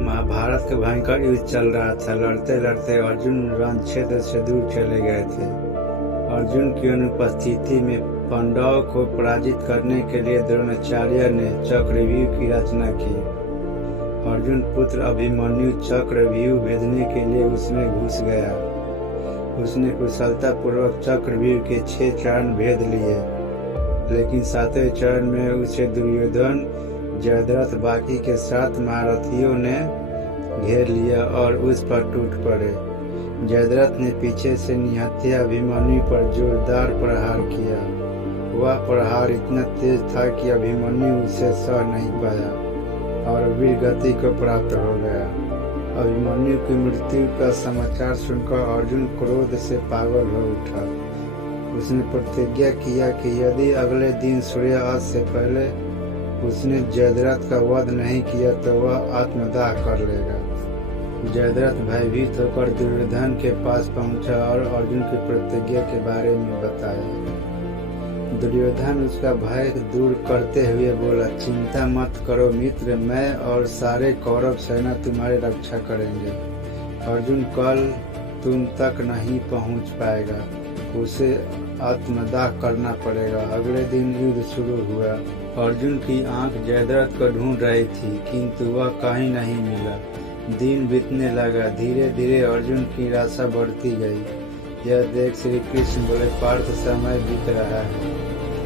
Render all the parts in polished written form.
महाभारत का भयंकर युद्ध चल रहा था। लड़ते लड़ते अर्जुन रण क्षेत्र से दूर चले गए थे। अर्जुन की अनुपस्थिति में पांडवों को पराजित करने के लिए द्रोणाचार्य ने चक्रव्यूह की रचना की। अर्जुन पुत्र अभिमन्यु चक्रव्यूह भेदने के लिए उसमें घुस गया। उसने कुशलतापूर्वक चक्रव्यूह के 6 चरण भेद लिए, लेकिन 7वें चरण में उसे दुर्योधन, जयद्रथ बाकी के 7 महारथियों ने घेर लिया और उस पर टूट पड़े। जयद्रथ ने पीछे से निहत्था अभिमन्यु पर जोरदार प्रहार किया। वह प्रहार इतना तेज था कि अभिमन्यु उसे सह नहीं पाया और वीर गति को प्राप्त हो गया। अभिमन्यु की मृत्यु का समाचार सुनकर अर्जुन क्रोध से पागल हो उठा। उसने प्रतिज्ञा किया कि यदि अगले दिन सूर्यास्त से पहले उसने जयद्रथ का वध नहीं किया तो वह आत्मदाह कर लेगा। जयद्रथ भयभीत होकर दुर्योधन के पास पहुंचा और अर्जुन की प्रतिज्ञा के बारे में बताया। दुर्योधन उसका भय दूर करते हुए बोला, चिंता मत करो मित्र, मैं और सारे कौरव सेना तुम्हारी रक्षा करेंगे। अर्जुन कल तुम तक नहीं पहुंच पाएगा, उसे आत्मदाह करना पड़ेगा। अगले दिन युद्ध शुरू हुआ। अर्जुन की आंख जयद्रथ को ढूंढ रही थी, किंतु वह कहीं नहीं मिला। दिन बीतने लगा। धीरे धीरे अर्जुन की निराशा बढ़ती गई। यह देख श्री कृष्ण बोले, पार्थ, समय बीत रहा है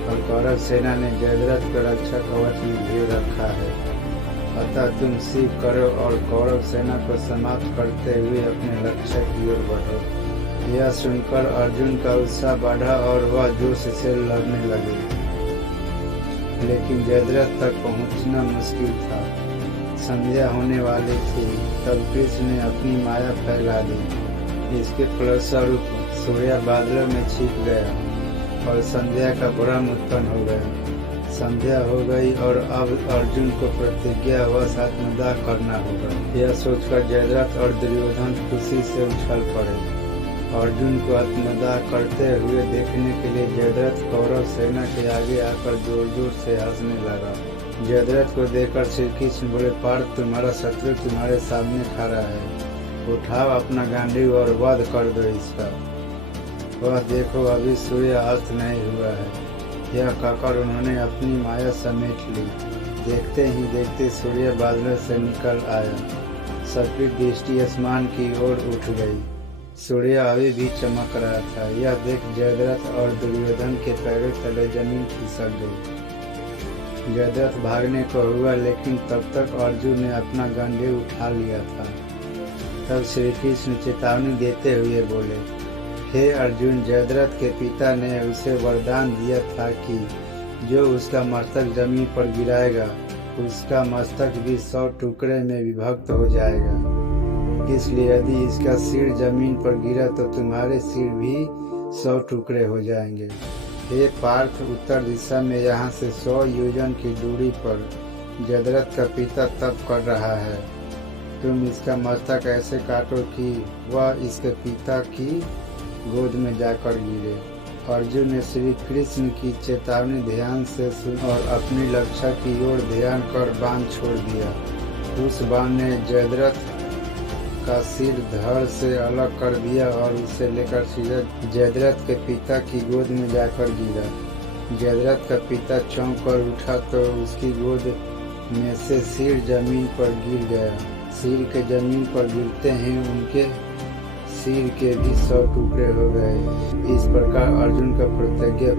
और कौरव सेना ने जयद्रथ को रक्षा कवच में घेर रखा है। अतः तुम शीघ्र करो और कौरव सेना को समाप्त करते हुए अपने लक्ष्य की ओर बढ़ो। यह सुनकर अर्जुन का उत्साह बढ़ा और वह जोश से लड़ने लगे, लेकिन जयद्रथ तक पहुंचना मुश्किल था। संध्या होने वाली थी, तब कृष्ण ने अपनी माया फैला दी। इसके फलस्वरूप सूर्य बादलों में छिप गया और संध्या का भ्रम उत्पन्न हो गया। संध्या हो गई और अब अर्जुन को प्रतिज्ञा व आत्मदाह करना होगा। यह सोचकर जयद्रथ और दुर्योधन खुशी से उछल पड़े। अर्जुन को आत्मदाह करते हुए देखने के लिए जयद्रथ कौरव सेना के आगे आकर जोर जोर से हंसने लगा। जयद्रथ को देखकर श्री कृष्ण बोले, पार्थ, तुम्हारा शत्रु तुम्हारे सामने खड़ा है, उठाओ अपना गांडीव और वध कर दो इसका। वह देखो, अभी सूर्य अस्त नहीं हुआ है। यह कहकर उन्होंने अपनी माया समेट ली। देखते ही देखते सूर्य बादलों से निकल आया। सबकी दृष्टि आसमान की ओर उठ गई। सूर्य अभी भी चमक रहा था। यह देख जयद्रथ और दुर्योधन के पैरों तले जमीन खिसक गई। जयद्रथ भागने को हुआ, लेकिन तब तक अर्जुन ने अपना गांडीव उठा लिया था। तब श्री कृष्ण चेतावनी देते हुए बोले, हे अर्जुन, जयद्रथ के पिता ने उसे वरदान दिया था कि जो उसका मस्तक जमीन पर गिराएगा उसका मस्तक भी 100 टुकड़े में विभक्त हो जाएगा। इसलिए यदि इसका सिर जमीन पर गिरा तो तुम्हारे सिर भी 100 टुकड़े हो जाएंगे। हे पार्थ, उत्तर दिशा में यहाँ से 100 योजन की दूरी पर जयद्रथ का पिता तप कर रहा है। तुम इसका मस्तक ऐसे काटो कि वह इसके पिता की गोद में जाकर गिरे। अर्जुन ने श्री कृष्ण की चेतावनी ध्यान से सुन और अपनी लक्ष्य की ओर ध्यान कर बाण छोड़ दिया। उस बाण ने जयद्रथ का सिर धड़ से अलग कर दिया और उसे लेकर सीधा जयद्रथ के पिता की गोद में जाकर गिरा। जयद्रथ का पिता चौंक कर उठा तो उसकी गोद में से सिर जमीन पर गिर गया। सिर के जमीन पर गिरते ही उनके सिर के भी 100 टुकड़े हो गए। इस प्रकार अर्जुन का प्रतिज्ञा